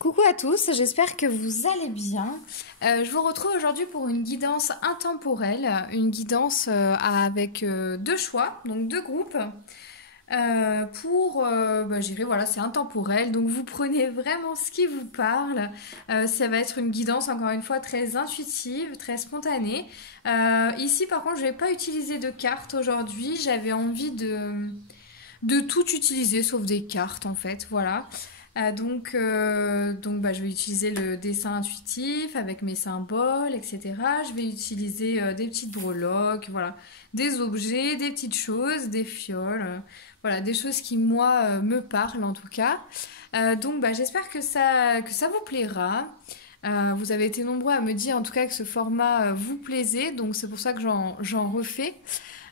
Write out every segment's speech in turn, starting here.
Coucou à tous, j'espère que vous allez bien. Je vous retrouve aujourd'hui pour une guidance intemporelle, une guidance avec deux choix, donc deux groupes. Je dirais, voilà, c'est intemporel, donc vous prenez vraiment ce qui vous parle. Ça va être une guidance, encore une fois, très intuitive, très spontanée. Ici, par contre, je ne vais pas utiliser de cartes aujourd'hui, j'avais envie de tout utiliser, sauf des cartes, en fait, voilà. Je vais utiliser le dessin intuitif avec mes symboles, etc. Je vais utiliser des petites breloques, voilà, des objets, des petites choses, des fioles, voilà, des choses qui moi me parlent en tout cas. J'espère que ça vous plaira. Vous avez été nombreux à me dire en tout cas que ce format vous plaisait, donc c'est pour ça que j'en refais.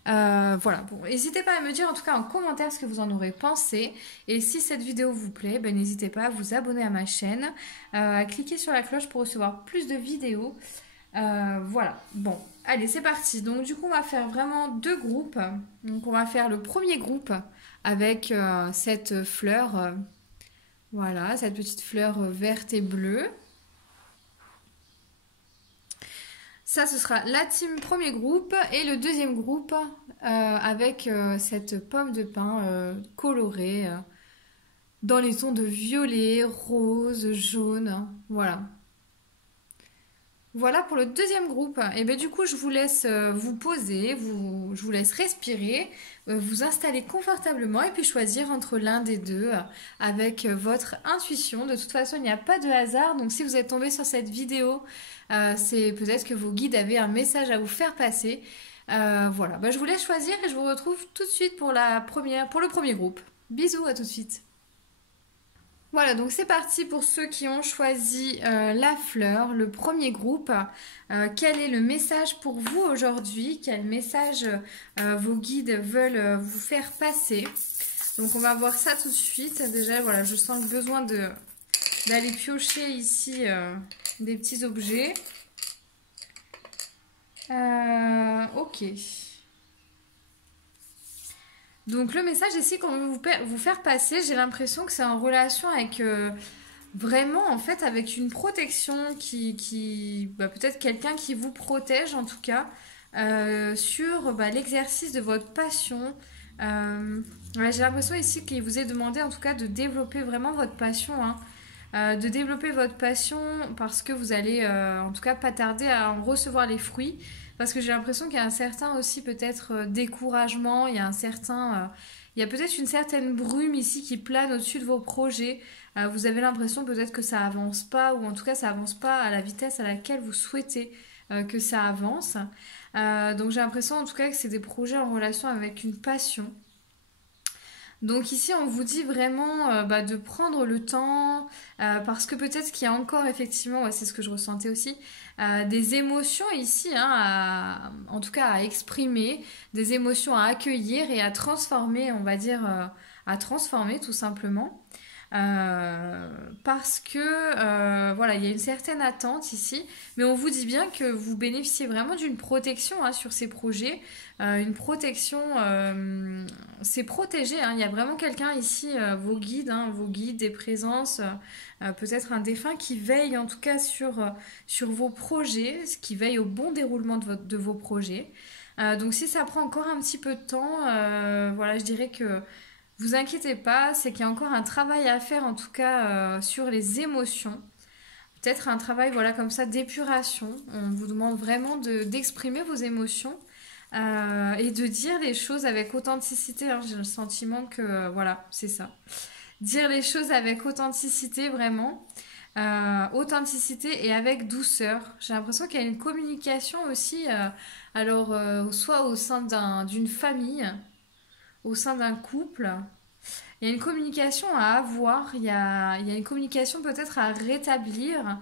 Voilà, bon, n'hésitez pas à me dire en tout cas en commentaire ce que vous en aurez pensé. Et si cette vidéo vous plaît, n'hésitez pas à vous abonner à ma chaîne, à cliquer sur la cloche pour recevoir plus de vidéos. Voilà, bon, allez, c'est parti. Donc du coup, on va faire vraiment deux groupes. Donc on va faire le premier groupe avec cette fleur, voilà, cette petite fleur verte et bleue. Ça, ce sera la team premier groupe et le deuxième groupe avec cette pomme de pin colorée dans les tons de violet, rose, jaune. Voilà. Voilà pour le deuxième groupe. Et bien du coup, je vous laisse vous poser, je vous laisse respirer, vous installer confortablement et puis choisir entre l'un des deux avec votre intuition. De toute façon, il n'y a pas de hasard. Donc si vous êtes tombé sur cette vidéo, c'est peut-être que vos guides avaient un message à vous faire passer. Voilà, je vous laisse choisir et je vous retrouve tout de suite pour le premier groupe. Bisous, à tout de suite. Voilà, donc c'est parti pour ceux qui ont choisi la fleur, le premier groupe. Quel est le message pour vous aujourd'hui? Quel message vos guides veulent vous faire passer? Donc on va voir ça tout de suite. Déjà, voilà, je sens le besoin d'aller piocher ici des petits objets. Ok. Donc le message ici qu'on veut vous faire passer, j'ai l'impression que c'est en relation avec vraiment en fait avec une protection peut-être quelqu'un qui vous protège en tout cas sur l'exercice de votre passion. J'ai l'impression ici qu'il vous est demandé en tout cas de développer vraiment votre passion, hein. De développer votre passion parce que vous allez en tout cas pas tarder à en recevoir les fruits. Parce que j'ai l'impression qu'il y a un certain aussi peut-être découragement, il y a peut-être une certaine brume ici qui plane au-dessus de vos projets. Vous avez l'impression peut-être que ça avance pas, ou en tout cas ça avance pas à la vitesse à laquelle vous souhaitez que ça avance. Donc j'ai l'impression en tout cas que c'est des projets en relation avec une passion. Donc ici on vous dit vraiment de prendre le temps parce que peut-être qu'il y a encore effectivement, ouais, c'est ce que je ressentais aussi, des émotions ici, hein, en tout cas à exprimer, des émotions à accueillir et à transformer, on va dire, à transformer tout simplement. Parce que voilà, il y a une certaine attente ici, mais on vous dit bien que vous bénéficiez vraiment d'une protection sur ces projets, une protection, c'est protégé, hein. Il y a vraiment quelqu'un ici, vos guides, des présences, peut-être un défunt qui veille en tout cas sur vos projets, qui veille au bon déroulement de vos projets. Donc si ça prend encore un petit peu de temps, voilà, je dirais que vous inquiétez pas, c'est qu'il y a encore un travail à faire en tout cas sur les émotions. Peut-être un travail voilà comme ça d'épuration. On vous demande vraiment d'exprimer vos émotions et de dire les choses avec authenticité, hein. J'ai le sentiment que voilà, c'est ça. Dire les choses avec authenticité vraiment. Authenticité et avec douceur. J'ai l'impression qu'il y a une communication aussi, soit au sein d'une famille, au sein d'un couple. Il y a une communication à avoir, il y a une communication peut-être à rétablir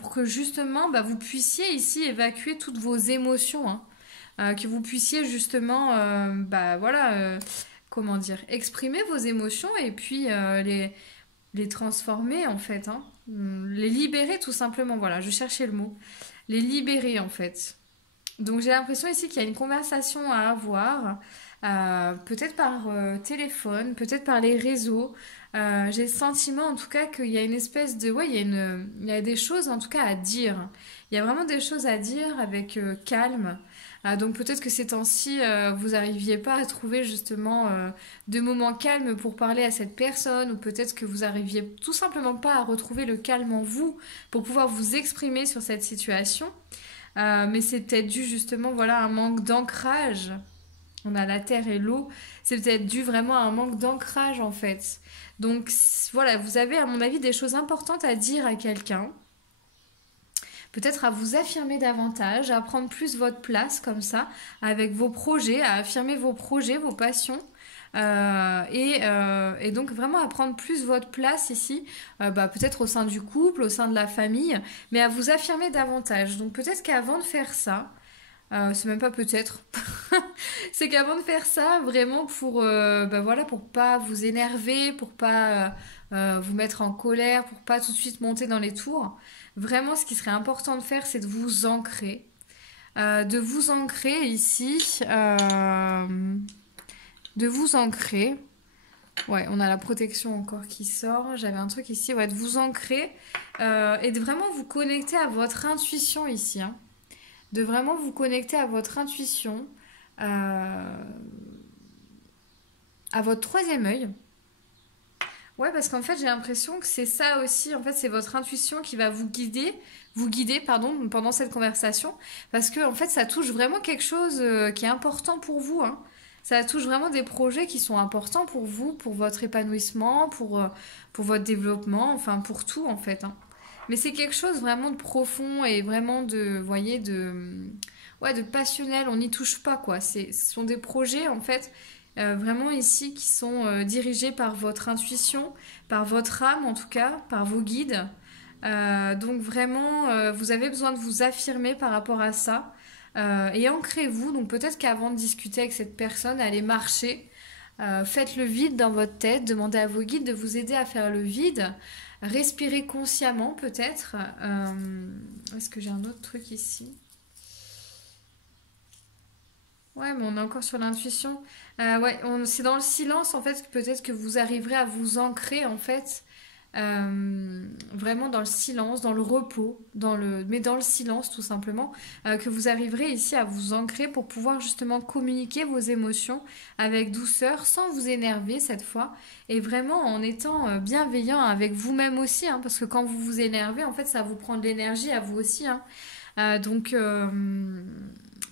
pour que justement vous puissiez ici évacuer toutes vos émotions, hein. Que vous puissiez justement comment dire, exprimer vos émotions et puis les transformer en fait, hein. Les libérer tout simplement, voilà, je cherchais le mot, les libérer en fait. Donc j'ai l'impression ici qu'il y a une conversation à avoir peut-être par téléphone, peut-être par les réseaux. J'ai le sentiment en tout cas qu'il y a une espèce de... Ouais, il y a des choses en tout cas à dire. Il y a vraiment des choses à dire avec calme. Donc peut-être que ces temps-ci, vous n'arriviez pas à trouver justement de moments calmes pour parler à cette personne, ou peut-être que vous arriviez tout simplement pas à retrouver le calme en vous pour pouvoir vous exprimer sur cette situation. Mais c'est peut-être dû justement voilà, à un manque d'ancrage. On a la terre et l'eau. C'est peut-être dû vraiment à un manque d'ancrage en fait. Donc voilà, vous avez à mon avis des choses importantes à dire à quelqu'un. Peut-être à vous affirmer davantage, à prendre plus votre place comme ça, avec vos projets, à affirmer vos projets, vos passions. Et donc vraiment à prendre plus votre place ici, peut-être au sein du couple, au sein de la famille, mais à vous affirmer davantage. Donc peut-être qu'avant de faire ça, c'est même pas peut-être, c'est qu'avant de faire ça, vraiment pour, voilà, pour pas vous énerver, pour pas vous mettre en colère, pour pas tout de suite monter dans les tours, vraiment ce qui serait important de faire, c'est de vous ancrer. De vous ancrer ici, de vous ancrer. Ouais, on a la protection encore qui sort. J'avais un truc ici, ouais, de vous ancrer et de vraiment vous connecter à votre intuition ici, hein. De vraiment vous connecter à votre intuition, à votre troisième œil. Ouais, parce qu'en fait, j'ai l'impression que c'est ça aussi. En fait, c'est votre intuition qui va vous guider, pardon, pendant cette conversation, parce que en fait, ça touche vraiment quelque chose qui est important pour vous, hein. Ça touche vraiment des projets qui sont importants pour vous, pour votre épanouissement, pour votre développement, enfin pour tout en fait, hein. Mais c'est quelque chose vraiment de profond et vraiment de, vous voyez, ouais, de passionnel. On n'y touche pas quoi. Ce sont des projets en fait vraiment ici qui sont dirigés par votre intuition, par votre âme en tout cas, par vos guides. Donc vraiment, vous avez besoin de vous affirmer par rapport à ça. Et ancrez-vous. Donc peut-être qu'avant de discuter avec cette personne, allez marcher. Faites le vide dans votre tête. Demandez à vos guides de vous aider à faire le vide. Respirez consciemment peut-être. Est-ce que j'ai un autre truc ici? Ouais, mais on est encore sur l'intuition. Ouais, c'est dans le silence en fait que peut-être que vous arriverez à vous ancrer en fait vraiment dans le silence, dans le repos, mais dans le silence tout simplement, que vous arriverez ici à vous ancrer pour pouvoir justement communiquer vos émotions avec douceur, sans vous énerver cette fois, et vraiment en étant bienveillant avec vous-même aussi, hein, parce que quand vous vous énervez, en fait, ça vous prend de l'énergie à vous aussi, hein. Donc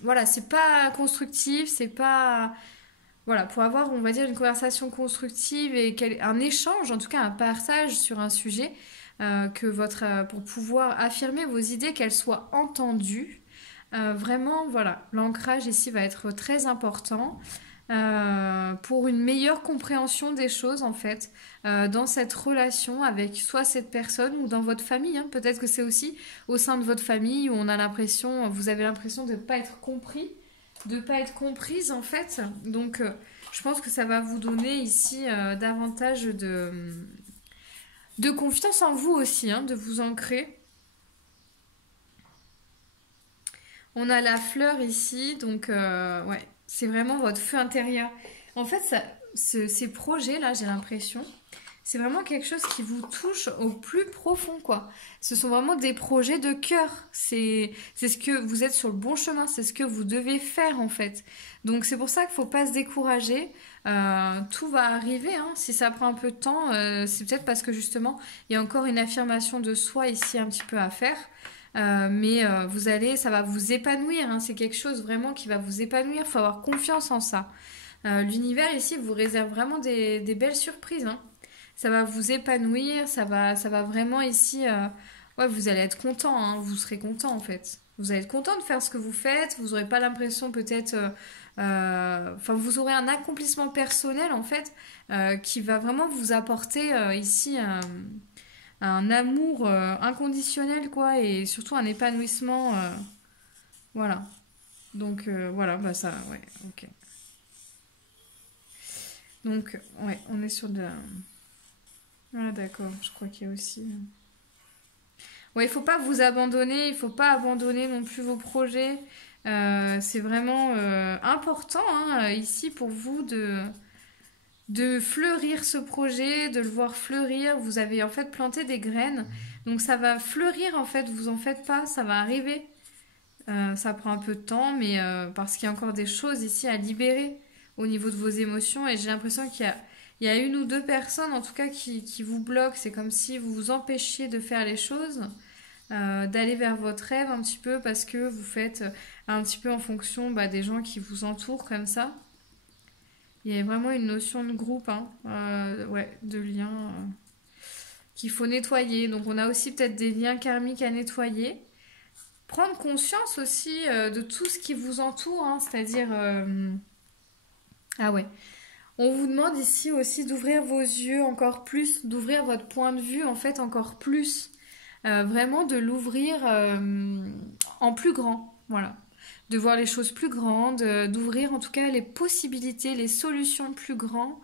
voilà, c'est pas constructif, c'est pas voilà, pour avoir, on va dire, une conversation constructive et un échange, en tout cas un partage sur un sujet, pour pouvoir affirmer vos idées, qu'elles soient entendues. Vraiment, voilà, l'ancrage ici va être très important pour une meilleure compréhension des choses, en fait, dans cette relation avec soit cette personne ou dans votre famille, hein. Peut-être que c'est aussi au sein de votre famille où vous avez l'impression de ne pas être compris, de ne pas être comprise, en fait. Donc, je pense que ça va vous donner ici davantage de confiance en vous aussi, hein, de vous ancrer. On a la fleur ici, donc ouais, c'est vraiment votre feu intérieur. En fait, ces projets-là, j'ai l'impression, c'est vraiment quelque chose qui vous touche au plus profond, quoi. Ce sont vraiment des projets de cœur. C'est ce que vous êtes sur le bon chemin, c'est ce que vous devez faire, en fait. Donc c'est pour ça qu'il ne faut pas se décourager. Tout va arriver, hein. Si ça prend un peu de temps, c'est peut-être parce que justement, il y a encore une affirmation de soi ici un petit peu à faire. Mais ça va vous épanouir, hein. C'est quelque chose vraiment qui va vous épanouir. Il faut avoir confiance en ça. L'univers ici vous réserve vraiment des belles surprises, hein. Ça va vous épanouir, ça va vraiment ici. Ouais, vous allez être content, hein. Vous serez content en fait. Vous allez être content de faire ce que vous faites. Vous n'aurez pas l'impression peut-être. Enfin, vous aurez un accomplissement personnel en fait qui va vraiment vous apporter ici un amour inconditionnel quoi et surtout un épanouissement voilà donc voilà bah ça ouais ok donc ouais on est sur de ah d'accord je crois qu'il y a aussi ouais il faut pas vous abandonner il faut pas abandonner non plus vos projets C'est vraiment important hein, ici pour vous de fleurir ce projet, de le voir fleurir. Vous avez en fait planté des graines, donc ça va fleurir en fait, vous en faites pas, ça va arriver. Ça prend un peu de temps, mais parce qu'il y a encore des choses ici à libérer au niveau de vos émotions, et j'ai l'impression qu'il y a une ou deux personnes en tout cas qui vous bloquent. C'est comme si vous vous empêchiez de faire les choses, d'aller vers votre rêve un petit peu, parce que vous faites un petit peu en fonction des gens qui vous entourent comme ça. Il y a vraiment une notion de groupe, hein, ouais, de lien qu'il faut nettoyer. Donc on a aussi peut-être des liens karmiques à nettoyer. Prendre conscience aussi de tout ce qui vous entoure, hein, c'est-à-dire... Ah ouais. On vous demande ici aussi d'ouvrir vos yeux encore plus, d'ouvrir votre point de vue en fait encore plus. Vraiment de l'ouvrir en plus grand, voilà. De voir les choses plus grandes, d'ouvrir en tout cas les possibilités, les solutions plus grandes.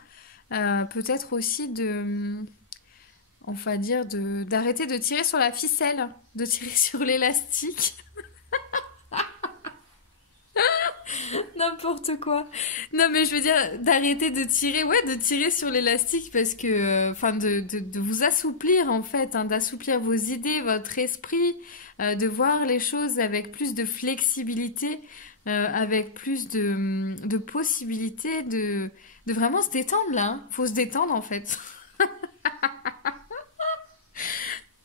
Peut-être aussi on va dire, d'arrêter de tirer sur la ficelle, de tirer sur l'élastique. N'importe quoi. Non, mais je veux dire, d'arrêter de tirer, ouais, de tirer sur l'élastique parce que, enfin, de vous assouplir en fait, hein, d'assouplir vos idées, votre esprit, de voir les choses avec plus de flexibilité, avec plus de possibilités, de vraiment se détendre là. Hein. Faut se détendre en fait.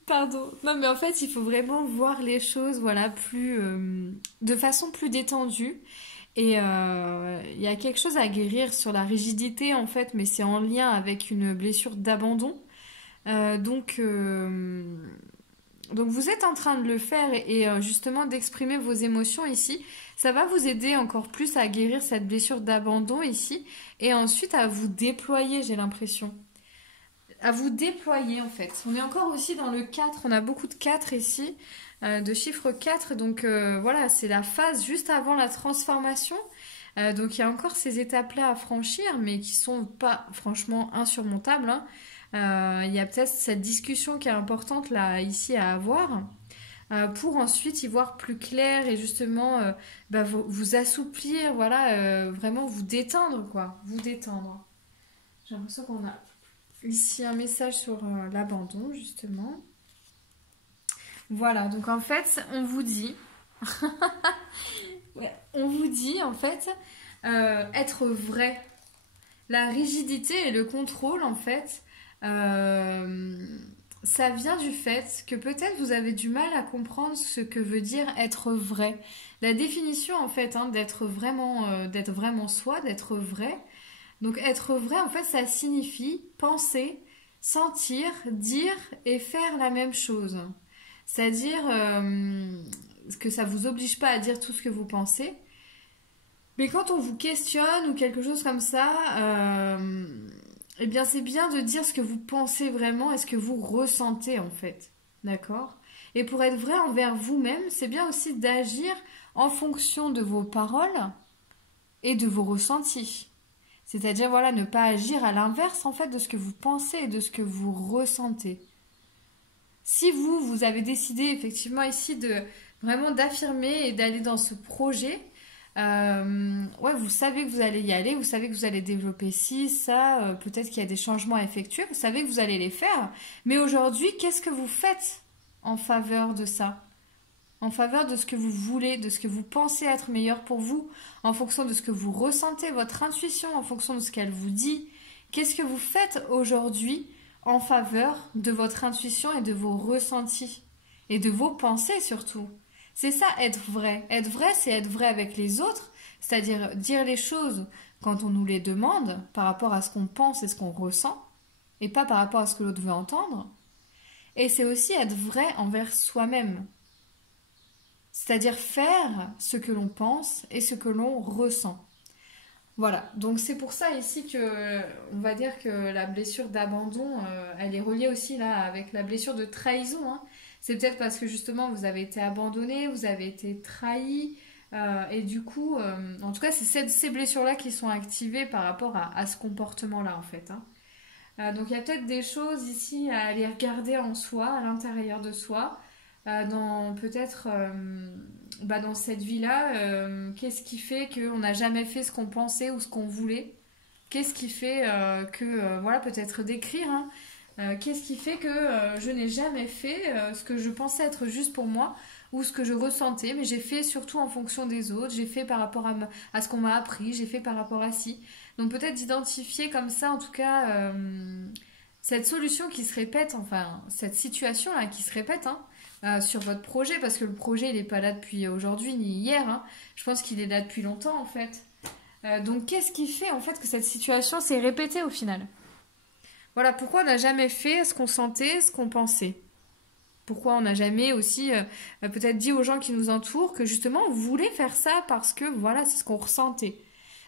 Pardon. Non, mais en fait, il faut vraiment voir les choses, voilà, de façon plus détendue. Et il y a quelque chose à guérir sur la rigidité, en fait, mais c'est en lien avec une blessure d'abandon. Euh, donc, euh, donc, vous êtes en train de le faire et justement d'exprimer vos émotions ici. Ça va vous aider encore plus à guérir cette blessure d'abandon ici. Et ensuite à vous déployer, j'ai l'impression. À vous déployer en fait. On est encore aussi dans le 4, on a beaucoup de 4 ici, de chiffre 4, donc voilà, c'est la phase juste avant la transformation. Donc il y a encore ces étapes-là à franchir, mais qui sont pas franchement insurmontables. Hein. Il y a peut-être cette discussion qui est importante là, ici à avoir, pour ensuite y voir plus clair et justement vous assouplir, voilà, vraiment vous détendre quoi, vous détendre. J'ai l'impression qu'on a ici un message sur l'abandon, justement. Voilà, donc en fait, on vous dit... ouais, on vous dit, en fait, être vrai. La rigidité et le contrôle, en fait, ça vient du fait que peut-être vous avez du mal à comprendre ce que veut dire être vrai. La définition, en fait, hein, d'être vraiment soi, d'être vrai. Donc être vrai, en fait, ça signifie penser, sentir, dire et faire la même chose. C'est-à-dire que ça ne vous oblige pas à dire tout ce que vous pensez. Mais quand on vous questionne ou quelque chose comme ça, eh bien c'est bien de dire ce que vous pensez vraiment et ce que vous ressentez en fait. D'accord? Et pour être vrai envers vous-même, c'est bien aussi d'agir en fonction de vos paroles et de vos ressentis. C'est-à-dire, voilà, ne pas agir à l'inverse, en fait, de ce que vous pensez et de ce que vous ressentez. Si vous avez décidé, effectivement, ici, vraiment d'affirmer et d'aller dans ce projet, ouais, vous savez que vous allez y aller, vous savez que vous allez développer ci, ça, peut-être qu'il y a des changements à effectuer, vous savez que vous allez les faire. Mais aujourd'hui, qu'est-ce que vous faites en faveur de ça ? En faveur de ce que vous voulez, de ce que vous pensez être meilleur pour vous, en fonction de ce que vous ressentez, votre intuition, en fonction de ce qu'elle vous dit. Qu'est-ce que vous faites aujourd'hui en faveur de votre intuition et de vos ressentis et de vos pensées surtout? C'est ça être vrai. Être vrai, c'est être vrai avec les autres, c'est-à-dire dire les choses quand on nous les demande par rapport à ce qu'on pense et ce qu'on ressent, et pas par rapport à ce que l'autre veut entendre. Et c'est aussi être vrai envers soi-même. C'est-à-dire faire ce que l'on pense et ce que l'on ressent. Voilà, donc c'est pour ça ici que on va dire que la blessure d'abandon, elle est reliée aussi là avec la blessure de trahison. Hein. C'est peut-être parce que justement vous avez été abandonné, vous avez été trahi, et du coup, en tout cas c'est ces blessures-là qui sont activées par rapport à ce comportement-là en fait. Hein. Donc il y a peut-être des choses ici à aller regarder en soi, à l'intérieur de soi, dans peut-être dans cette vie-là, qu'est-ce qui fait qu'on n'a jamais fait ce qu'on pensait ou ce qu'on voulait? Qu'est-ce qui fait voilà, peut-être d'écrire, hein. Qu'est-ce qui fait que je n'ai jamais fait ce que je pensais être juste pour moi ou ce que je ressentais, mais j'ai fait surtout en fonction des autres, j'ai fait par rapport à ce qu'on m'a appris, j'ai fait par rapport à ci. Donc peut-être d'identifier comme ça, en tout cas, cette solution qui se répète, enfin, cette situation-là qui se répète, hein, sur votre projet, parce que le projet, il n'est pas là depuis aujourd'hui ni hier, hein. Je pense qu'il est là depuis longtemps, en fait. Donc qu'est-ce qui fait, en fait, que cette situation s'est répétée au final? Voilà, pourquoi on n'a jamais fait ce qu'on sentait, ce qu'on pensait. Pourquoi on n'a jamais aussi peut-être dit aux gens qui nous entourent que justement on voulait faire ça parce que voilà, c'est ce qu'on ressentait.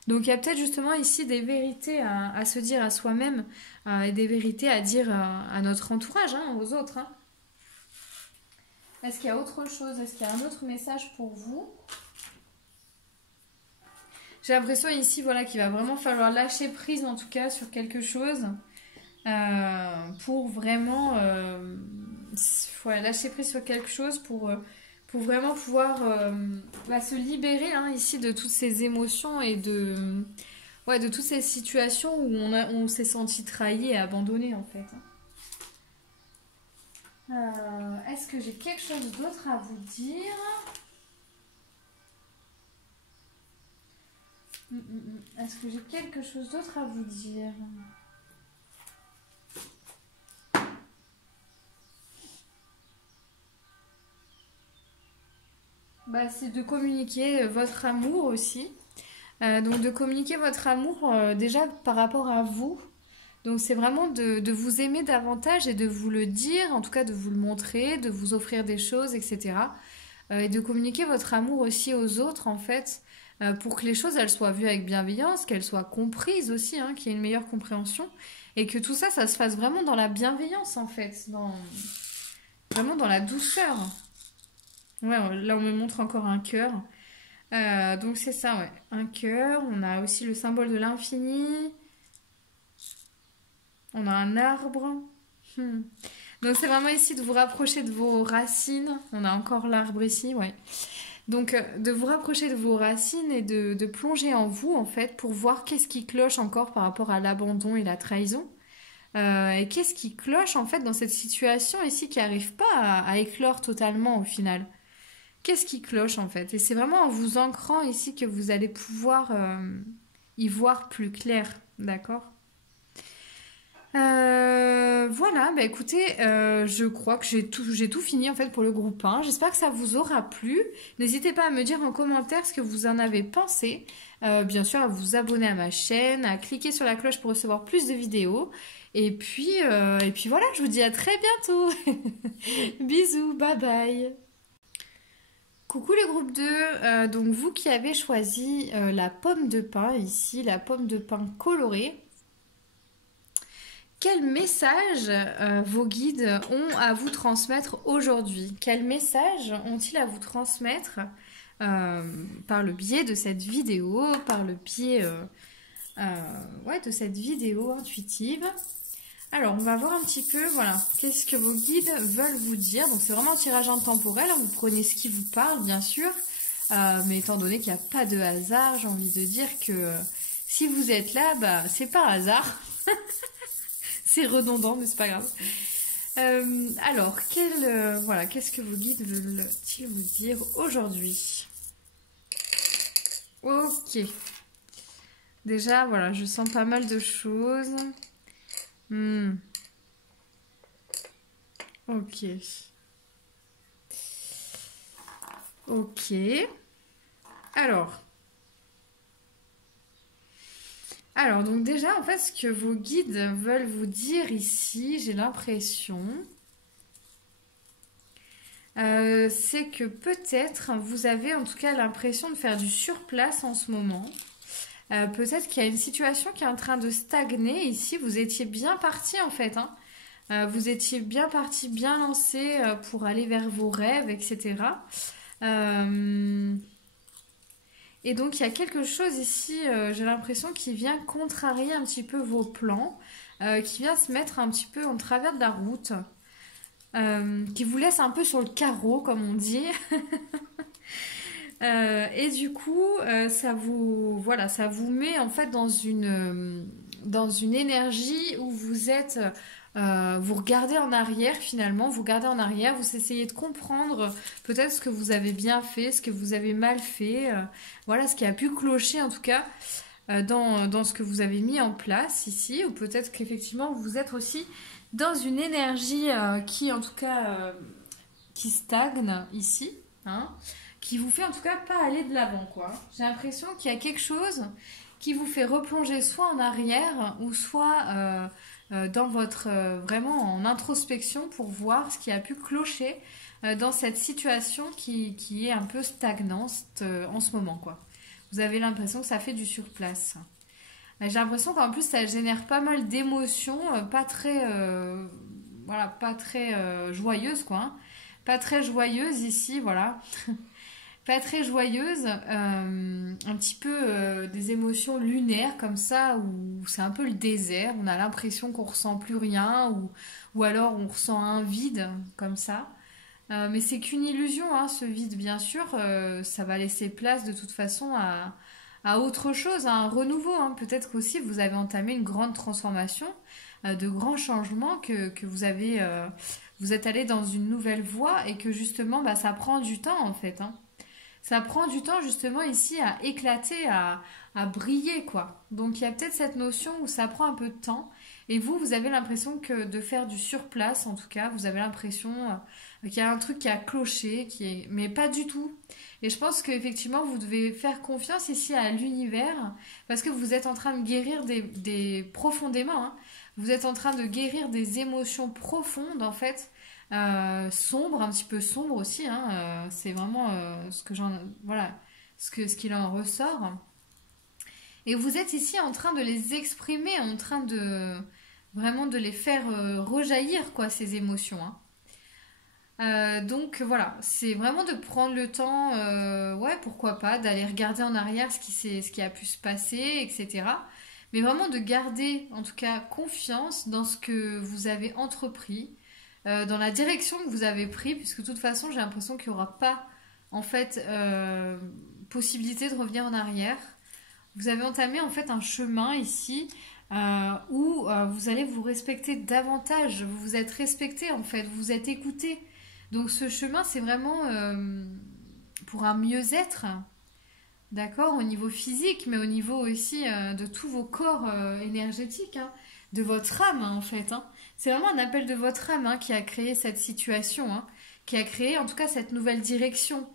Donc il y a peut-être justement ici des vérités à se dire à soi-même et des vérités à dire à notre entourage, hein, aux autres, hein. Est-ce qu'il y a autre chose? Est-ce qu'il y a un autre message pour vous? J'ai l'impression ici voilà, qu'il va vraiment falloir lâcher prise en tout cas sur quelque chose. Pour vraiment lâcher prise sur quelque chose pour vraiment pouvoir se libérer, hein, ici de toutes ces émotions et de toutes ces situations où on s'est senti trahi et abandonné en fait. Est-ce que j'ai quelque chose d'autre à vous dire? Est-ce que j'ai quelque chose d'autre à vous dire? C'est de communiquer votre amour aussi. Donc de communiquer votre amour déjà par rapport à vous. Donc c'est vraiment de vous aimer davantage et de vous le dire, en tout cas de vous le montrer, de vous offrir des choses, etc. Et de communiquer votre amour aussi aux autres en fait, pour que les choses elles soient vues avec bienveillance, qu'elles soient comprises aussi, hein, qu'il y ait une meilleure compréhension. Et que tout ça, ça se fasse vraiment dans la bienveillance en fait, vraiment dans la douceur. Ouais, là on me montre encore un cœur. Donc c'est ça, ouais. Un cœur. On a aussi le symbole de l'infini. On a un arbre. Donc c'est vraiment ici de vous rapprocher de vos racines. On a encore l'arbre ici, ouais. Donc de vous rapprocher de vos racines et de plonger en vous en fait pour voir qu'est-ce qui cloche encore par rapport à l'abandon et la trahison. Et qu'est-ce qui cloche en fait dans cette situation ici qui n'arrive pas à éclore totalement au final. Qu'est-ce qui cloche en fait? Et c'est vraiment en vous ancrant ici que vous allez pouvoir y voir plus clair, d'accord? Voilà, écoutez, je crois que j'ai tout fini en fait pour le groupe 1. J'espère que ça vous aura plu. N'hésitez pas à me dire en commentaire ce que vous en avez pensé. Bien sûr, à vous abonner à ma chaîne, à cliquer sur la cloche pour recevoir plus de vidéos. Et puis voilà, je vous dis à très bientôt. Bisous, bye bye. Coucou le groupe 2, donc vous qui avez choisi la pomme de pin ici, la pomme de pin colorée, quel message vos guides ont à vous transmettre aujourd'hui? Quel message ont-ils à vous transmettre par le biais de cette vidéo, par le biais de cette vidéo intuitive? Alors, on va voir un petit peu, voilà, qu'est-ce que vos guides veulent vous dire. Donc, c'est vraiment un tirage intemporel, hein, vous prenez ce qui vous parle, bien sûr. Mais étant donné qu'il n'y a pas de hasard, j'ai envie de dire que si vous êtes là, c'est pas hasard. C'est redondant, mais c'est pas grave. Alors, qu'est-ce que vos guides veulent-ils vous dire aujourd'hui? Ok. Déjà, voilà, je sens pas mal de choses. Ok. Ok. Alors, donc déjà, en fait, ce que vos guides veulent vous dire ici, j'ai l'impression, c'est que peut-être vous avez en tout cas l'impression de faire du surplace en ce moment. Peut-être qu'il y a une situation qui est en train de stagner ici. Vous étiez bien parti en fait, hein. Vous étiez bien parti, bien lancé pour aller vers vos rêves, etc. Et donc il y a quelque chose ici, j'ai l'impression, qui vient contrarier un petit peu vos plans, qui vient se mettre un petit peu en travers de la route. qui vous laisse un peu sur le carreau, comme on dit. Et du coup, voilà, ça vous met en fait dans une énergie où vous êtes, vous regardez en arrière finalement, vous regardez en arrière, vous essayez de comprendre peut-être ce que vous avez bien fait, ce que vous avez mal fait, voilà, ce qui a pu clocher en tout cas dans ce que vous avez mis en place ici, ou peut-être qu'effectivement vous êtes aussi dans une énergie qui en tout cas qui stagne ici, hein, qui vous fait en tout cas pas aller de l'avant, quoi. J'ai l'impression qu'il y a quelque chose qui vous fait replonger soit en arrière ou soit dans votre vraiment en introspection pour voir ce qui a pu clocher dans cette situation qui est un peu stagnante en ce moment, quoi. Vous avez l'impression que ça fait du surplace. J'ai l'impression qu'en plus ça génère pas mal d'émotions, pas très voilà, pas très joyeuses, quoi, hein. Pas très joyeuse ici, voilà. Pas très joyeuse, un petit peu des émotions lunaires comme ça, où c'est un peu le désert, on a l'impression qu'on ressent plus rien, ou alors on ressent un vide comme ça. Mais c'est qu'une illusion, hein, ce vide, bien sûr, ça va laisser place de toute façon à autre chose, à un renouveau, hein. Peut-être qu'aussi vous avez entamé une grande transformation, de grands changements, que vous êtes allé dans une nouvelle voie et que justement bah, ça prend du temps en fait, hein. Ça prend du temps justement ici à éclater, à briller quoi. Donc il y a peut-être cette notion où ça prend un peu de temps et vous avez l'impression que de faire du surplace en tout cas, vous avez l'impression qu'il y a un truc qui a cloché, mais pas du tout. Et je pense qu'effectivement vous devez faire confiance ici à l'univers parce que vous êtes en train de guérir profondément, hein. Vous êtes en train de guérir des émotions profondes en fait, sombres, un petit peu sombres aussi, hein, c'est vraiment voilà, ce qu'il en ressort. Et vous êtes ici en train de les exprimer, en train de vraiment de les faire rejaillir quoi, ces émotions, hein. Donc voilà, c'est vraiment de prendre le temps, ouais, pourquoi pas, d'aller regarder en arrière ce qui a pu se passer, etc. Mais vraiment de garder en tout cas confiance dans ce que vous avez entrepris, dans la direction que vous avez pris, puisque de toute façon j'ai l'impression qu'il n'y aura pas en fait possibilité de revenir en arrière. Vous avez entamé en fait un chemin ici où vous allez vous respecter davantage, vous vous êtes respecté en fait, vous vous êtes écouté. Donc ce chemin c'est vraiment pour un mieux-être, d'accord, au niveau physique, mais au niveau aussi de tous vos corps énergétiques, hein, de votre âme hein, en fait, hein. C'est vraiment un appel de votre âme hein, qui a créé cette situation, hein, qui a créé en tout cas cette nouvelle direction.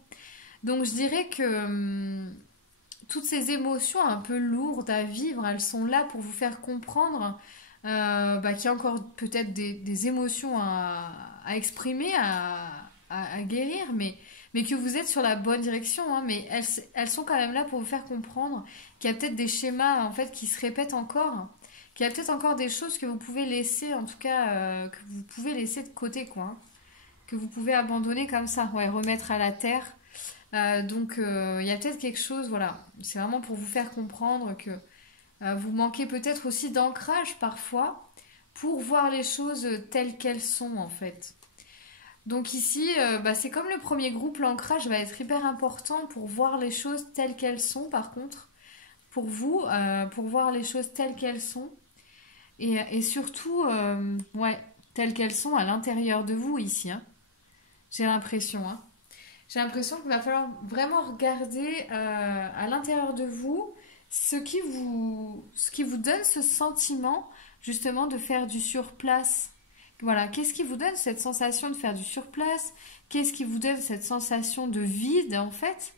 Donc je dirais que toutes ces émotions un peu lourdes à vivre, elles sont là pour vous faire comprendre bah, qu'il y a encore peut-être des émotions à exprimer, à guérir, mais que vous êtes sur la bonne direction, hein, mais elles sont quand même là pour vous faire comprendre qu'il y a peut-être des schémas en fait qui se répètent encore, qu'il y a peut-être encore des choses que vous pouvez laisser, en tout cas, que vous pouvez laisser de côté, quoi, hein, que vous pouvez abandonner comme ça, ouais, remettre à la terre. Donc, il y a peut-être quelque chose, voilà, c'est vraiment pour vous faire comprendre que vous manquez peut-être aussi d'ancrage parfois pour voir les choses telles qu'elles sont, en fait. Donc ici, bah, c'est comme le premier groupe, l'ancrage va être hyper important pour voir les choses telles qu'elles sont, par contre, pour vous, pour voir les choses telles qu'elles sont. Et surtout, ouais, telles qu'elles sont à l'intérieur de vous ici, hein. J'ai l'impression, hein. J'ai l'impression qu'il va falloir vraiment regarder à l'intérieur de vous ce qui vous donne ce sentiment justement de faire du surplace. Voilà, qu'est-ce qui vous donne cette sensation de faire du surplace? Qu'est-ce qui vous donne cette sensation de vide en fait?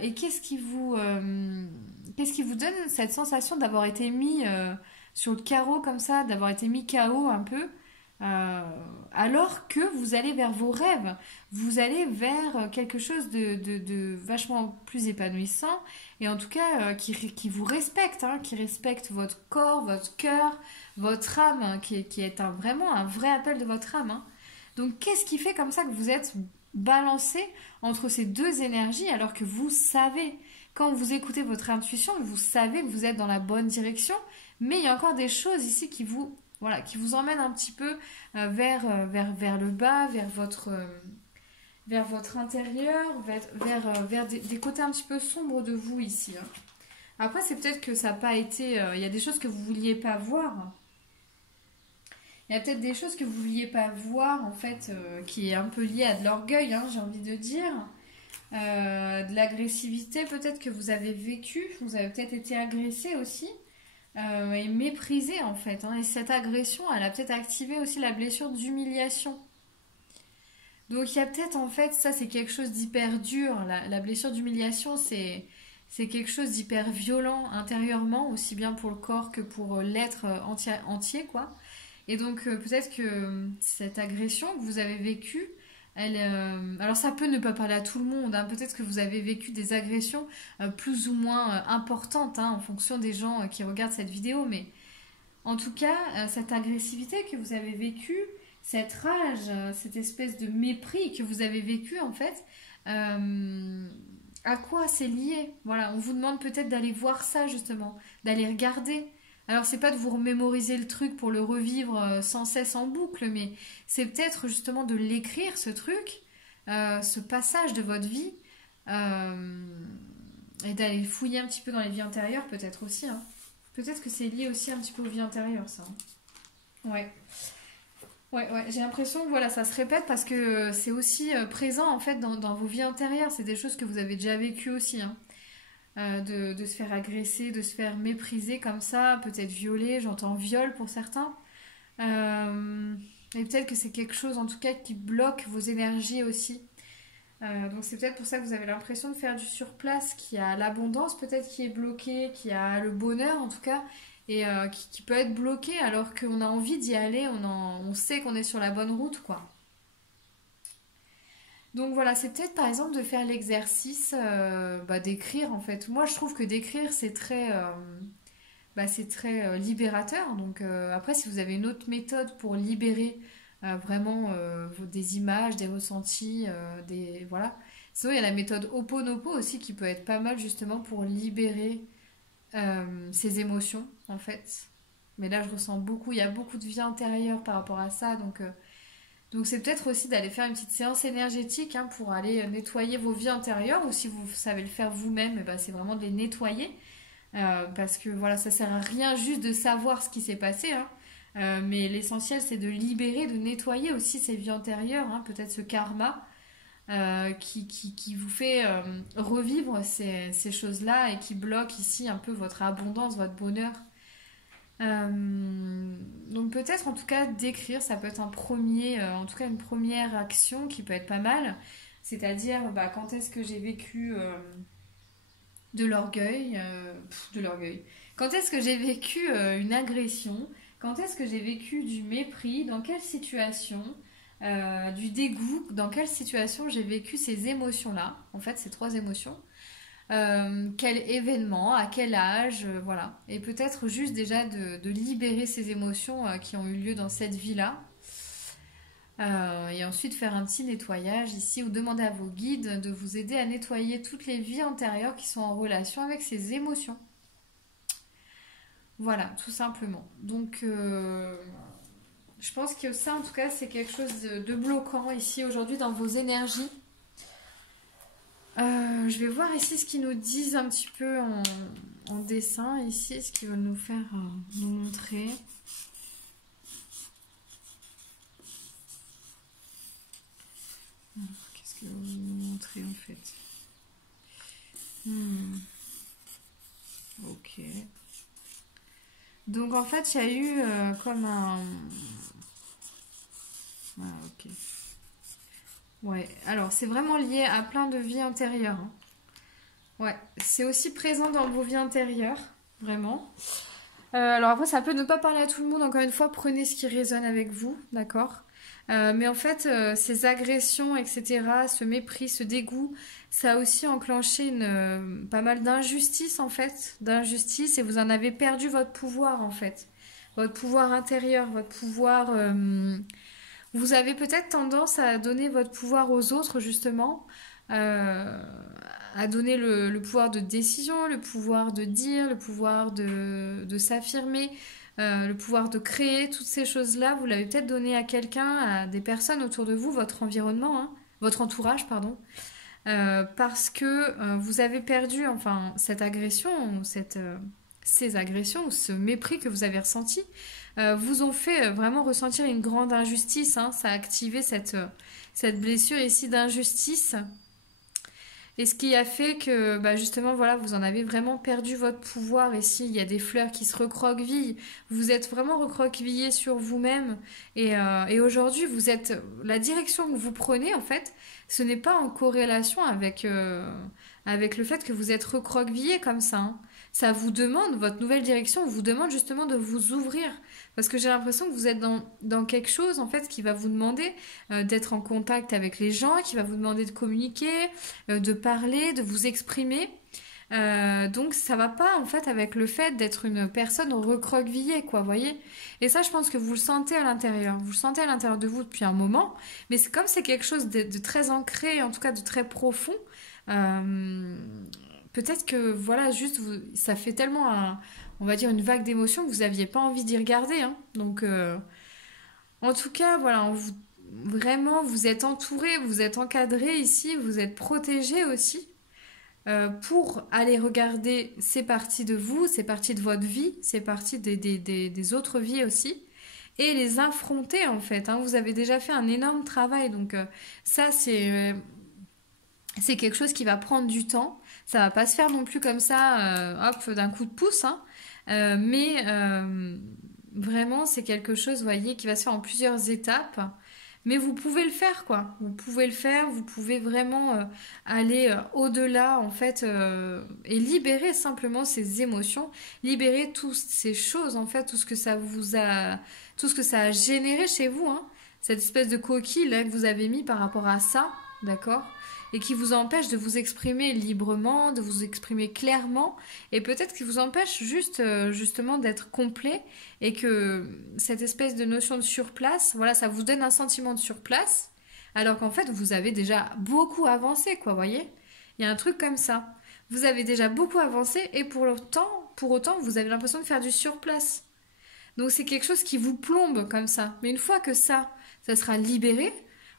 Et qu'est-ce qui vous donne cette sensation d'avoir été mis sur le carreau comme ça, d'avoir été mis KO un peu, alors que vous allez vers vos rêves, vous allez vers quelque chose de vachement plus épanouissant et en tout cas qui vous respecte, hein, qui respecte votre corps, votre cœur, votre âme, hein, qui est vraiment un vrai appel de votre âme, hein. Donc qu'est-ce qui fait comme ça que vous êtes balancé entre ces deux énergies alors que vous savez, quand vous écoutez votre intuition, vous savez que vous êtes dans la bonne direction, mais il y a encore des choses ici voilà, qui vous emmène un petit peu vers le bas, vers votre intérieur, vers des côtés un petit peu sombres de vous ici, hein. Après, c'est peut-être que ça n'a pas été... Il y a des choses que vous vouliez pas voir. Il y a peut-être des choses que vous vouliez pas voir, en fait, qui est un peu lié à de l'orgueil, hein, j'ai envie de dire. De l'agressivité, peut-être que vous avez vécu. Vous avez peut-être été agressé aussi. Et méprisé, en fait, hein. Et cette agression, elle a peut-être activé aussi la blessure d'humiliation. Donc il y a peut-être en fait, ça c'est quelque chose d'hyper dur, la blessure d'humiliation c'est quelque chose d'hyper violent intérieurement, aussi bien pour le corps que pour l'être entier quoi. Et donc peut-être que cette agression que vous avez vécue, alors ça peut ne pas parler à tout le monde, hein. Peut-être que vous avez vécu des agressions plus ou moins importantes hein, en fonction des gens qui regardent cette vidéo, mais en tout cas, cette agressivité que vous avez vécue, cette rage, cette espèce de mépris que vous avez vécu en fait, à quoi c'est lié? Voilà, on vous demande peut-être d'aller voir ça justement, d'aller regarder. Alors c'est pas de vous remémoriser le truc pour le revivre sans cesse en boucle, mais c'est peut-être justement de l'écrire ce truc, ce passage de votre vie, et d'aller fouiller un petit peu dans les vies antérieures peut-être aussi, hein. Peut-être que c'est lié aussi un petit peu aux vies antérieures, ça. Ouais. Ouais, j'ai l'impression que voilà, ça se répète parce que c'est aussi présent en fait dans vos vies antérieures. C'est des choses que vous avez déjà vécues aussi, hein. De se faire agresser, de se faire mépriser comme ça, peut-être violer, j'entends viol pour certains. Et peut-être que c'est quelque chose en tout cas qui bloque vos énergies aussi. Donc c'est peut-être pour ça que vous avez l'impression de faire du surplace, qu'il y a l'abondance peut-être qui est bloquée, qu'il y a le bonheur en tout cas, et qui peut être bloqué alors qu'on a envie d'y aller, on sait qu'on est sur la bonne route quoi. Donc voilà, c'est peut-être par exemple de faire l'exercice d'écrire en fait. Moi je trouve que d'écrire c'est très libérateur. Donc après si vous avez une autre méthode pour libérer vraiment des images, des ressentis, voilà. Sinon il y a la méthode Ho'oponopo aussi qui peut être pas mal justement pour libérer ses émotions en fait. Mais là je ressens beaucoup, il y a beaucoup de vie intérieure par rapport à ça, donc c'est peut-être aussi d'aller faire une petite séance énergétique hein, pour aller nettoyer vos vies intérieures, ou si vous savez le faire vous-même, et ben, c'est vraiment de les nettoyer. Parce que voilà, ça sert à rien juste de savoir ce qui s'est passé, hein. Mais l'essentiel c'est de libérer, de nettoyer aussi ces vies antérieures, hein, peut-être ce karma qui vous fait revivre ces choses-là et qui bloque ici un peu votre abondance, votre bonheur. Donc peut-être en tout cas d'écrire, ça peut être en tout cas une première action qui peut être pas mal. C'est-à-dire quand est-ce que j'ai vécu de l'orgueil, quand est-ce que j'ai vécu une agression, quand est-ce que j'ai vécu du mépris, dans quelle situation, du dégoût, dans quelle situation j'ai vécu ces émotions-là, en fait ces trois émotions. Quel événement, à quel âge, voilà. Et peut-être juste déjà de libérer ces émotions qui ont eu lieu dans cette vie-là. Et ensuite faire un petit nettoyage ici ou demander à vos guides de vous aider à nettoyer toutes les vies antérieures qui sont en relation avec ces émotions. Voilà, tout simplement. Donc, je pense que ça, en tout cas, c'est quelque chose de bloquant ici aujourd'hui dans vos énergies. Je vais voir ici ce qu'ils nous disent un petit peu en dessin ici, ce qu'ils veulent nous faire nous montrer. Qu'est-ce qu'ils veulent nous montrer en fait? Ok. Donc en fait il y a eu comme un... Ah ok. Ouais, alors c'est vraiment lié à plein de vies antérieures, hein. Ouais, c'est aussi présent dans vos vies antérieures, vraiment. Alors après, ça peut ne pas parler à tout le monde, encore une fois, prenez ce qui résonne avec vous, d'accord? Mais en fait, ces agressions, etc., ce mépris, ce dégoût, ça a aussi enclenché pas mal d'injustice, en fait, d'injustice, et vous en avez perdu votre pouvoir, en fait. Votre pouvoir intérieur, votre pouvoir... Vous avez peut-être tendance à donner votre pouvoir aux autres, justement, à donner le pouvoir de décision, le pouvoir de dire, le pouvoir de s'affirmer, le pouvoir de créer, toutes ces choses-là, vous l'avez peut-être donné à quelqu'un, à des personnes autour de vous, votre environnement, hein, votre entourage, pardon, parce que vous avez perdu, enfin, cette agression, ces agressions, ou ce mépris que vous avez ressenti, vous ont fait vraiment ressentir une grande injustice, hein. Ça a activé cette blessure ici d'injustice. Et ce qui a fait que, bah justement, voilà, vous en avez vraiment perdu votre pouvoir. Ici, il y a des fleurs qui se recroquevillent. Vous êtes vraiment recroquevillé sur vous-même. Et aujourd'hui, la direction que vous prenez, en fait, ce n'est pas en corrélation avec le fait que vous êtes recroquevillé comme ça, hein. Ça vous demande, votre nouvelle direction vous demande justement de vous ouvrir. Parce que j'ai l'impression que vous êtes dans quelque chose, en fait, qui va vous demander d'être en contact avec les gens, qui va vous demander de communiquer, de parler, de vous exprimer. Donc ça va pas en fait avec le fait d'être une personne recroquevillée, quoi, voyez. Et ça, je pense que vous le sentez à l'intérieur. Vous le sentez à l'intérieur de vous depuis un moment, mais c'est comme c'est quelque chose de très ancré, en tout cas de très profond. euh, Peut-être que voilà, juste ça fait tellement on va dire une vague d'émotions que vous aviez pas envie d'y regarder, hein. Donc en tout cas, voilà, vraiment, vous êtes entouré, vous êtes encadré ici, vous êtes protégé aussi pour aller regarder ces parties de vous, ces parties de votre vie, ces parties des autres vies aussi, et les affronter en fait, hein. Vous avez déjà fait un énorme travail, donc ça c'est quelque chose qui va prendre du temps. Ça va pas se faire non plus comme ça, hop, d'un coup de pouce, hein. Mais vraiment, c'est quelque chose, vous voyez, qui va se faire en plusieurs étapes. Mais vous pouvez le faire, quoi. Vous pouvez le faire, vous pouvez vraiment aller au-delà, en fait, et libérer simplement ces émotions, libérer toutes ces choses, en fait, tout ce que ça a généré chez vous, hein. Cette espèce de coquille là que vous avez mis par rapport à ça, d'accord? Et qui vous empêche de vous exprimer librement, de vous exprimer clairement, et peut-être qui vous empêche juste, justement d'être complet, et que cette espèce de notion de surplace, voilà, ça vous donne un sentiment de surplace, alors qu'en fait, vous avez déjà beaucoup avancé, quoi, voyez? Il y a un truc comme ça. Vous avez déjà beaucoup avancé, et pour autant, vous avez l'impression de faire du surplace. Donc c'est quelque chose qui vous plombe comme ça. Mais une fois que ça sera libéré,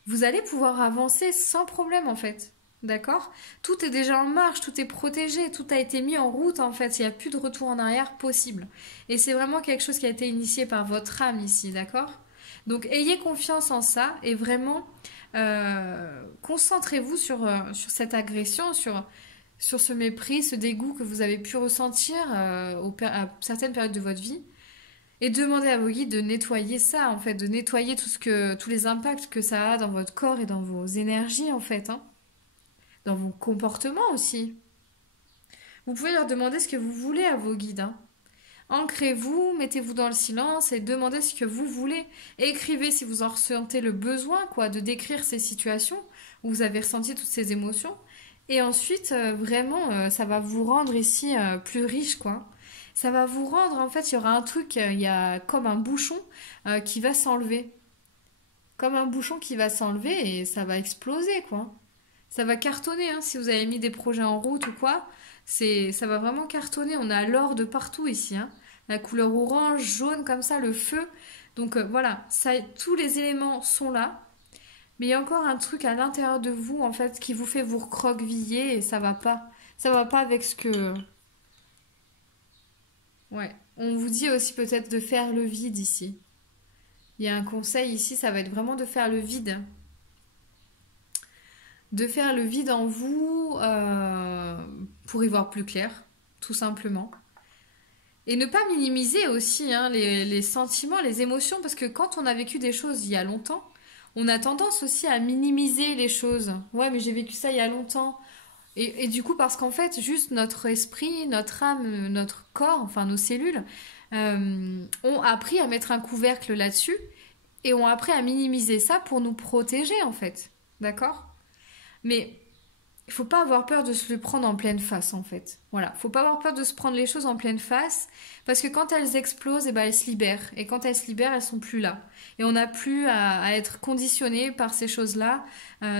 vous allez pouvoir avancer sans problème en fait. D'accord? Tout est déjà en marche, tout est protégé, tout a été mis en route en fait. Il n'y a plus de retour en arrière possible. Et c'est vraiment quelque chose qui a été initié par votre âme ici, d'accord? Donc ayez confiance en ça et vraiment concentrez-vous sur cette agression, sur ce mépris, ce dégoût que vous avez pu ressentir à certaines périodes de votre vie. Et demandez à vos guides de nettoyer ça, en fait, de nettoyer tous les impacts que ça a dans votre corps et dans vos énergies, en fait, hein. Dans vos comportements aussi. Vous pouvez leur demander ce que vous voulez à vos guides, hein. Ancrez-vous, mettez-vous dans le silence et demandez ce que vous voulez. Écrivez si vous en ressentez le besoin, quoi, de décrire ces situations où vous avez ressenti toutes ces émotions. Et ensuite, vraiment, ça va vous rendre ici plus riche, quoi. Ça va vous rendre, en fait, il y aura un truc, il y a comme un bouchon qui va s'enlever. Comme un bouchon qui va s'enlever et ça va exploser, quoi. Ça va cartonner, hein, si vous avez mis des projets en route ou quoi. Ça va vraiment cartonner. On a l'or de partout ici, hein. La couleur orange, jaune, comme ça, le feu. Donc voilà, tous les éléments sont là. Mais il y a encore un truc à l'intérieur de vous, en fait, qui vous fait vous recroqueviller et ça va pas. Ça va pas avec ce que... Ouais. On vous dit aussi peut-être de faire le vide ici. Il y a un conseil ici, ça va être vraiment de faire le vide. De faire le vide en vous pour y voir plus clair, tout simplement. Et ne pas minimiser aussi hein, les sentiments, les émotions, parce que quand on a vécu des choses il y a longtemps, on a tendance aussi à minimiser les choses. Ouais, mais j'ai vécu ça il y a longtemps. Et du coup, parce qu'en fait, juste notre esprit, notre âme, notre corps, enfin nos cellules, ont appris à mettre un couvercle là-dessus et ont appris à minimiser ça pour nous protéger, en fait. D'accord? Mais il faut pas avoir peur de se le prendre en pleine face, en fait. Voilà, faut pas avoir peur de se prendre les choses en pleine face, parce que quand elles explosent, eh ben, elles se libèrent. Et quand elles se libèrent, elles sont plus là. Et on n'a plus à être conditionné par ces choses-là.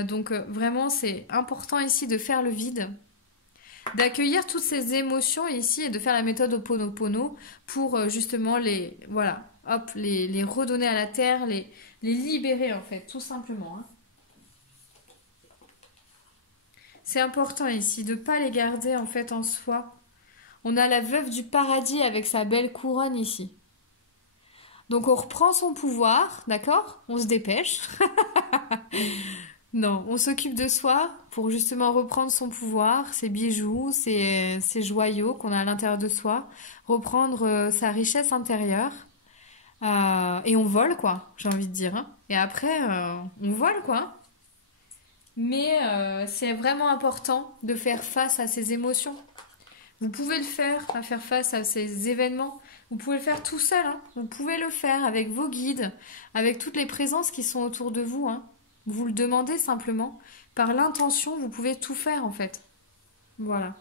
Donc vraiment, c'est important ici de faire le vide, d'accueillir toutes ces émotions ici et de faire la méthode Ho'oponopono pour justement voilà, hop, les redonner à la terre, les libérer en fait, tout simplement. Hein. C'est important ici de ne pas les garder en fait en soi. On a la veuve du paradis avec sa belle couronne ici. Donc on reprend son pouvoir, d'accord? On se dépêche. Non, on s'occupe de soi pour justement reprendre son pouvoir, ses bijoux, ses joyaux qu'on a à l'intérieur de soi, reprendre sa richesse intérieure. Et on vole, quoi, j'ai envie de dire. Hein. Et après, on vole, quoi. Mais c'est vraiment important de faire face à ces émotions. Vous pouvez le faire, à faire face à ces événements. Vous pouvez le faire tout seul. Hein. Vous pouvez le faire avec vos guides, avec toutes les présences qui sont autour de vous. Hein. Vous le demandez simplement. Par l'intention, vous pouvez tout faire en fait. Voilà.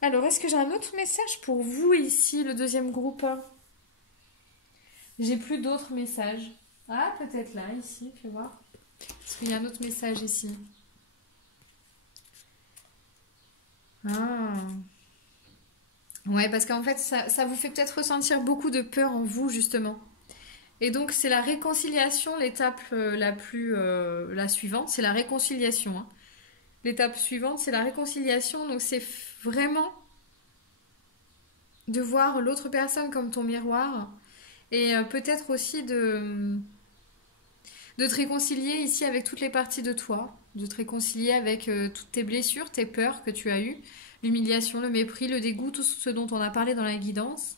Alors, est-ce que j'ai un autre message pour vous ici, le deuxième groupe? J'ai plus d'autres messages. Ah, peut-être là, ici, fais voir. Est-ce qu'il y a un autre message ici? Ah. Ouais, parce qu'en fait, ça vous fait peut-être ressentir beaucoup de peur en vous, justement. Et donc, c'est la réconciliation, l'étape la suivante, c'est la réconciliation. Hein. L'étape suivante, c'est la réconciliation. Donc, c'est vraiment de voir l'autre personne comme ton miroir. Et peut-être aussi de te réconcilier ici avec toutes les parties de toi. De te réconcilier avec toutes tes blessures, tes peurs que tu as eues. L'humiliation, le mépris, le dégoût, tout ce dont on a parlé dans la guidance.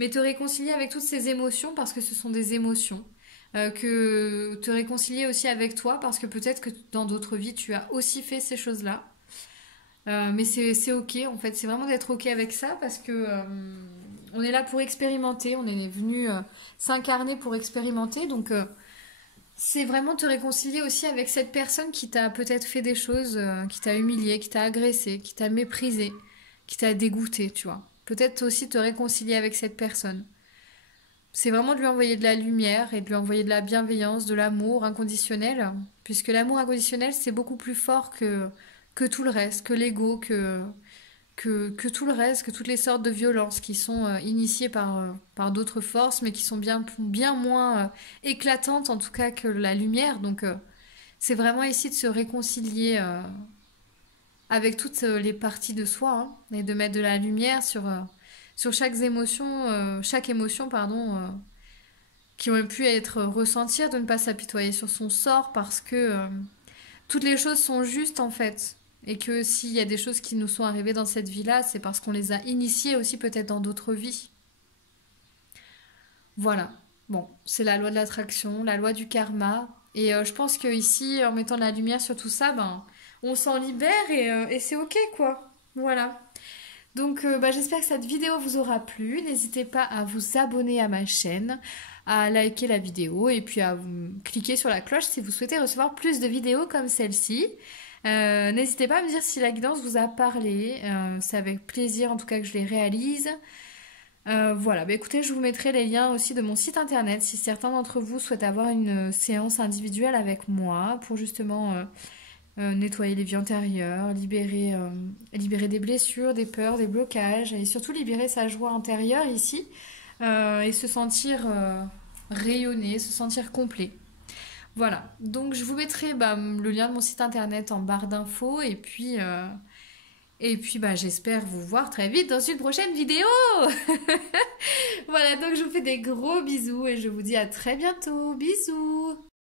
Mais te réconcilier avec toutes ces émotions parce que ce sont des émotions. Que te réconcilier aussi avec toi parce que peut-être que dans d'autres vies tu as aussi fait ces choses-là. Mais c'est ok en fait, c'est vraiment d'être ok avec ça parce que on est là pour expérimenter, on est venu s'incarner pour expérimenter. Donc c'est vraiment te réconcilier aussi avec cette personne qui t'a peut-être fait des choses, qui t'a humilié, qui t'a agressé, qui t'a méprisé, qui t'a dégoûté, tu vois. Peut-être aussi te réconcilier avec cette personne. C'est vraiment de lui envoyer de la lumière et de lui envoyer de la bienveillance, de l'amour inconditionnel, puisque l'amour inconditionnel, c'est beaucoup plus fort que tout le reste, que l'ego, que tout le reste, que toutes les sortes de violences qui sont initiées par d'autres forces, mais qui sont bien moins éclatantes en tout cas que la lumière. Donc c'est vraiment ici de se réconcilier avec toutes les parties de soi hein, et de mettre de la lumière sur chaque émotion pardon, qui aurait pu être ressentie, de ne pas s'apitoyer sur son sort parce que toutes les choses sont justes en fait. Et que s'il y a des choses qui nous sont arrivées dans cette vie-là, c'est parce qu'on les a initiées aussi peut-être dans d'autres vies. Voilà. Bon, c'est la loi de l'attraction, la loi du karma. Et je pense que ici, en mettant de la lumière sur tout ça, ben, on s'en libère et c'est ok quoi. Voilà. Donc j'espère que cette vidéo vous aura plu. N'hésitez pas à vous abonner à ma chaîne, à liker la vidéo et puis à cliquer sur la cloche si vous souhaitez recevoir plus de vidéos comme celle-ci. N'hésitez pas à me dire si la guidance vous a parlé. C'est avec plaisir en tout cas que je les réalise. Voilà, écoutez, je vous mettrai les liens aussi de mon site internet si certains d'entre vous souhaitent avoir une séance individuelle avec moi pour justement nettoyer les vies antérieures, libérer des blessures, des peurs, des blocages et surtout libérer sa joie intérieure ici et se sentir rayonner, se sentir complet. Voilà, donc je vous mettrai le lien de mon site internet en barre d'infos et puis j'espère vous voir très vite dans une prochaine vidéo. Voilà, donc je vous fais des gros bisous et je vous dis à très bientôt. Bisous.